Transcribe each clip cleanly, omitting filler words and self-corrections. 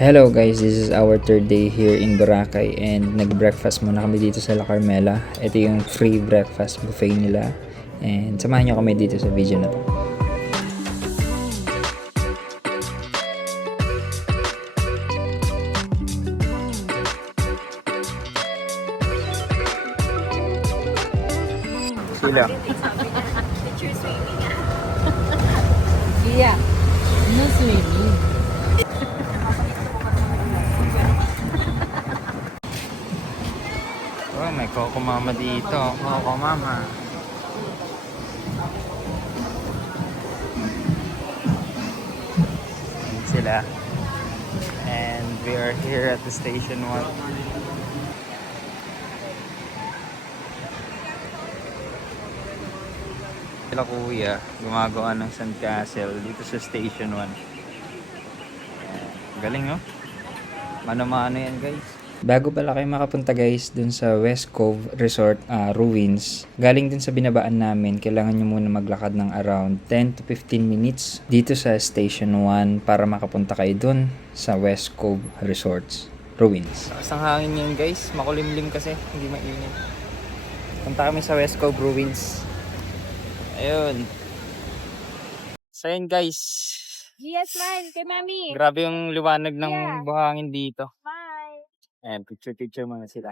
Hello guys, this is our third day here in Boracay and nag-breakfast muna kami dito sa La Carmela. Ito yung free breakfast buffet nila and samahan nyo kami dito sa video na to. Sila. Yeah, no swimming. Oh, may Coco Mama dito. Coco Mama. Ayan sila. And we are here at the station 1. Sila kuya, gumagawa ng sandcastle dito sa station 1. Galing, no? Mano-mano yan, guys. Bago pala kayo makapunta guys dun sa West Cove Resort Ruins, galing dun sa binabaan namin, kailangan nyo muna maglakad ng around 10 to 15 minutes dito sa Station 1 para makapunta kayo dun sa West Cove Resorts Ruins. Ang hangin yun guys, makulimlim kasi, hindi mainit. Punta kami sa West Cove Ruins. Ayun. So yun guys. Yes, man. Kay Mami. Grabe yung liwanag ng buhangin dito. Bye. Ayan, picture mga sila.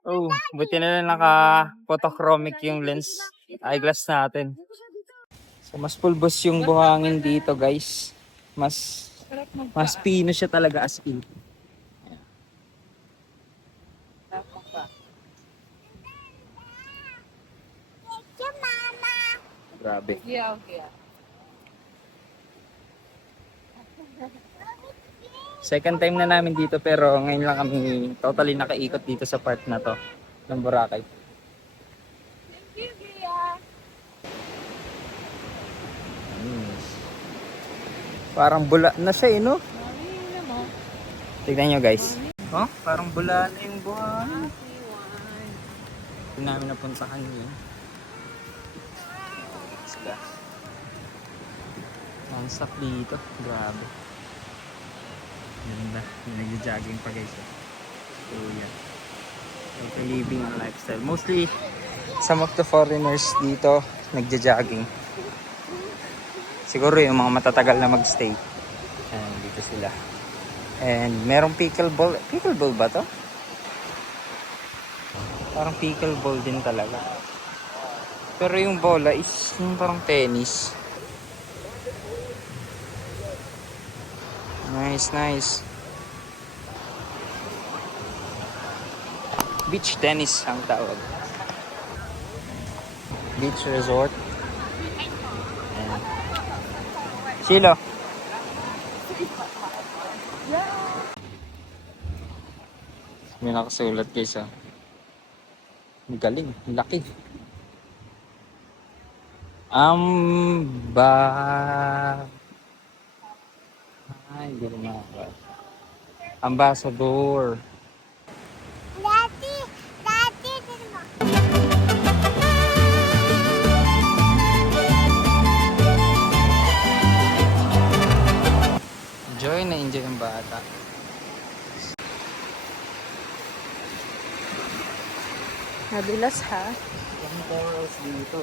Oh, buti na lang naka-photochromic yung lens, eyeglass natin. So, mas pulbos yung buhangin dito, guys. Mas pino siya talaga as in. Grabe. Yeah, okay. Second time na namin dito pero ngayon lang kami totally nakaikot dito sa part na to ng Boracay. Thank you, Gia. Parang bula na siya no? Mami, naman. Tignan nyo guys. Oh, parang bula na yung buhangin. Hindi namin napuntahan yun. Sila. Non-stop dito. Grabe. Ganda. Nag-jogging pa guys. So yan. Like living a lifestyle. Mostly some of the foreigners dito nagja-jogging. Siguro yung mga matatagal na magstay. Ayan, dito sila. And merong pickleball. Pickleball ba to? Parang pickleball din talaga. Pero yung bola is yung parang tennis. Nice, nice. Beach tennis ang tawag. Beach resort. Ayan. Silo. May nakasulat guys ah. Ang galing, ang laki. Amba. Ay, hindi ko makakala. Ambassador. Enjoy na enjoy ang bata. Nadulas ha. Ang corals dito.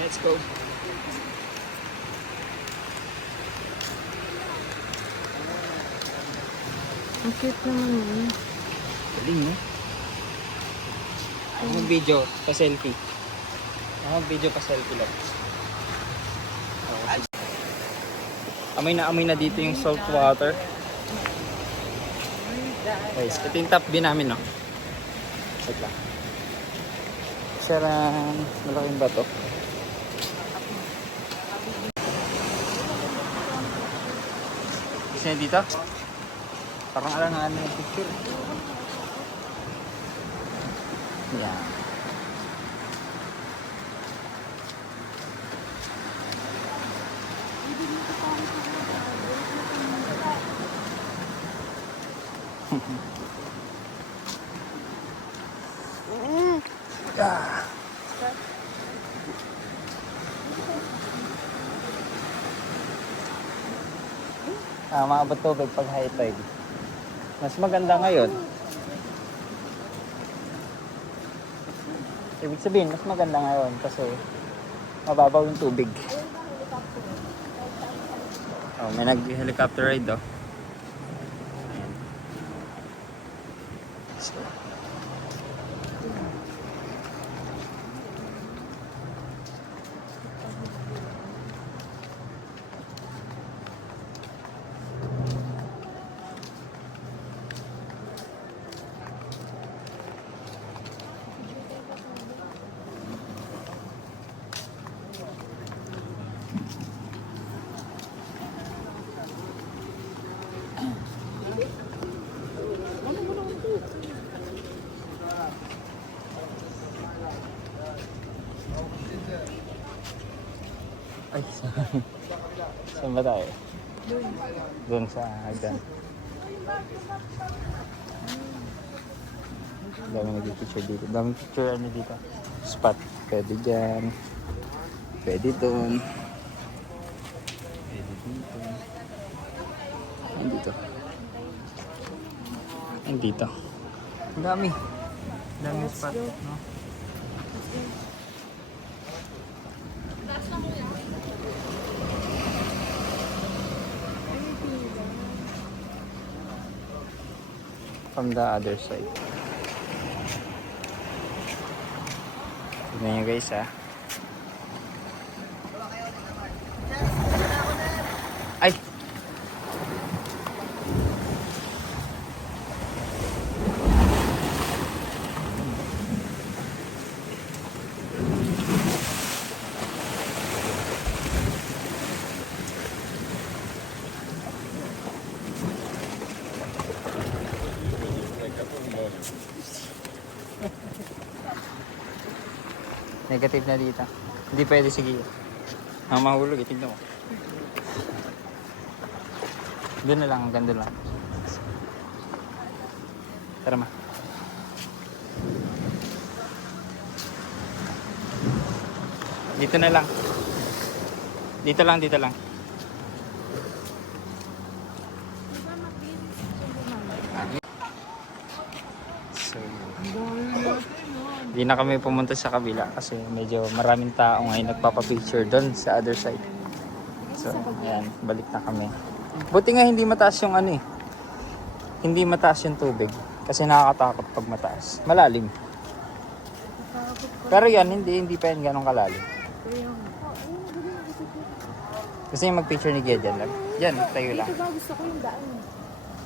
Let's go. Ang cute naman yun. Galing, no? Ako mag-video pa selfie. Ako mag-video pa selfie lang. Amoy na dito yung salt water. Guys, ito yung top view namin, no? Check lang. Sarang malaking bato. Gusto niya dito? Parang alangan na yung picture. Yan. Maabot tubig pag high tide. Mas maganda ngayon. Ibig sabihin, mas maganda ngayon kasi mababaw yung tubig. Oh, may nag-helicopter ride oh. Ayan. So, ay, saan ba tayo? Doon sa hagdan. Dami nag-picture dito. Dami picture ano dito. Spot. Pwede dyan. Pwede doon. Pwede dito. Ayun dito. Ayun dito. Ang dami. Ang dami spot. No? From the other side. Tignan nyo guys ha. Ay! Negative na dito. Hindi pwede sige. Ang mahulog, tignan mo. Doon na lang, hanggang doon lang. Tara ma. Dito na lang. Dito lang, dito lang. So, hindi na kami pumunta sa kabila kasi medyo maraming tao ngayon nagpapapicture doon sa other side. So, ayan, balik na kami. Buti nga hindi mataas yung ano eh. Hindi mataas yung tubig kasi nakakatakot pag mataas. Malalim. Pero yan, hindi pa yan ganun kalalim. Gusto niyo mag-picture ni Gia dyan lang? Dyan, tayo lang. Dito ba gusto ko yung daan?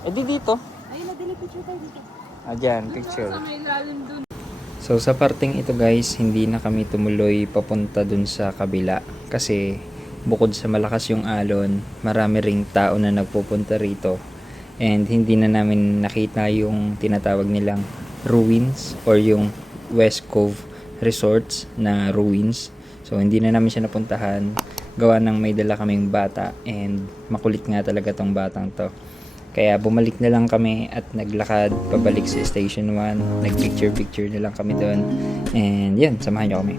Eh di dito. Ayun, nadali picture tayo dito. Dyan, picture. Sa may lalim dun. So sa parting ito guys, hindi na kami tumuloy papunta dun sa kabila kasi bukod sa malakas yung alon, marami ring tao na nagpupunta rito and hindi na namin nakita yung tinatawag nilang ruins or yung West Cove Resorts na ruins. So hindi na namin siya napuntahan gawa ng may dala kaming bata and makulit nga talaga tong batang to. Kaya bumalik na lang kami at naglakad pabalik sa Station 1. Nagpicture-picture na lang kami doon. And yan, samahan nyo kami.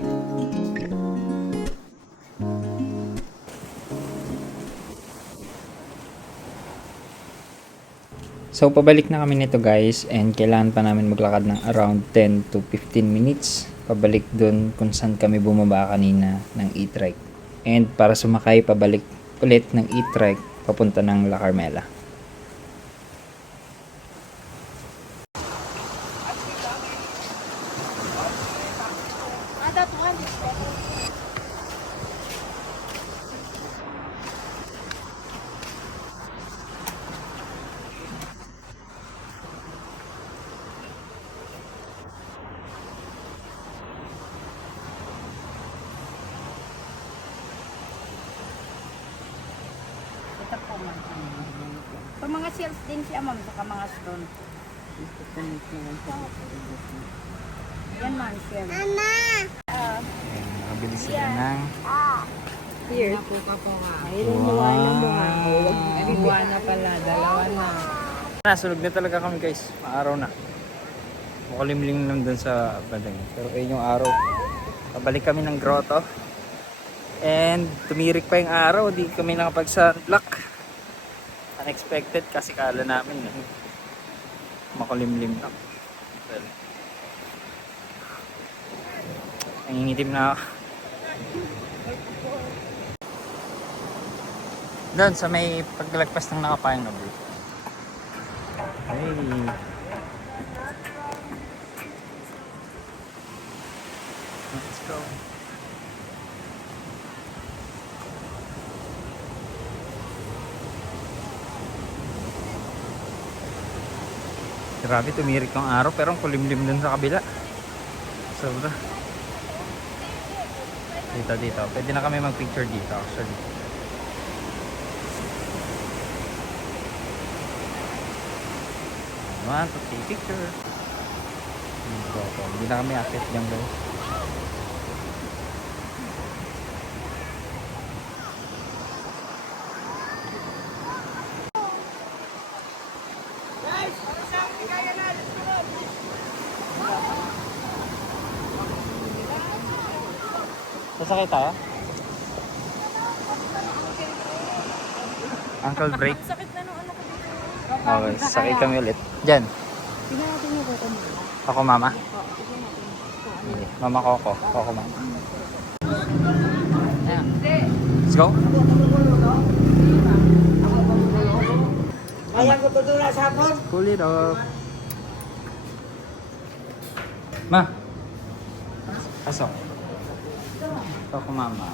So pabalik na kami nito guys and kailangan pa namin maglakad ng around 10 to 15 minutes pabalik doon kung saan kami bumaba kanina ng e-trike. And para sumakay pabalik ulit ng e-trike papunta ng La Carmela. Pag mga shells din siya, ma'am, saka mga stone. Yan, ma'am, shell. Nakabili sila ng Here. Ayun ang Moana mo nga. Ay, Moana pala. Dalawa na. Nasunog na talaga kami guys. Maaraw na. Mukulimlim lang dun sa badang. Pero ayun yung araw. Pabalik kami ng grotto. And tumirik pa yung araw. Di kami nakapag-sunblock. Unexpected kasi kala namin makulimlim lang. Well, nangingitim na ako. Doon sa may paglalagpas ng nakapayang na bro. Hey. Let's go. Grabe, tumirik yung araw pero ang kulimlim dun sa kabila. Sobra. Dito. Pwede na kami mag-picture dito actually. Want to take picture. Hindi na kami akit dyan guys. Sasakay tayo? Uncle break. Sakit na nung ano ko dito. Okay, sasakay kami ulit. Diyan. Tingnan natin yung bata mo. Ako mama. Oo, tingnan natin. Sige. Mama Coco. Coco mama. Ayan. Let's go. Kaya ko tutula sa hapon. Cool it off. Ma. Pasok. Coco mama.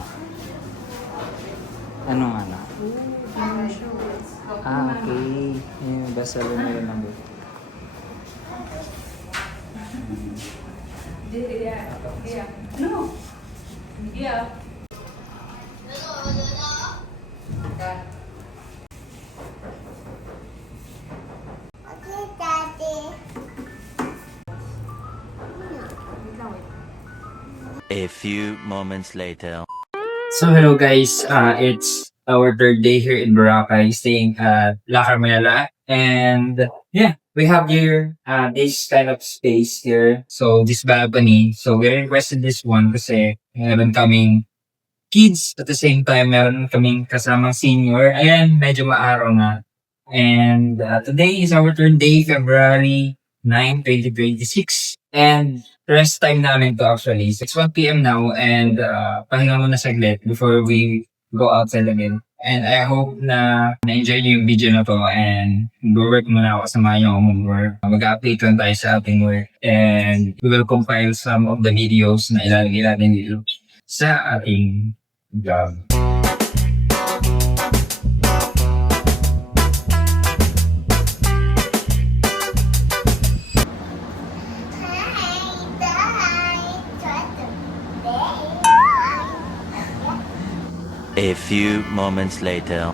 Ano nga na? Okay. Yung best seller na yun lang. A few moments later. So hello guys, it's our third day here in Boracay, staying at La Carmela, and yeah, we have here this kind of space here. So this balcony, so we requested this one kasi meron kaming kids at the same time meron kaming kasamang senior. Ayan, medyo maaraw na. And today is our third day, February 9, 2026. And rest time namin to actually. It's 1 p.m. now and pahinga muna saglit before we go outside again. And I hope na na-enjoy niyo yung video na to and mag-work muna ako, samahan niyo ako mag-work. Mag-update lang tayo sa ating work and we will compile some of the videos na ilalagay natin dito sa ating vlog. A few moments later.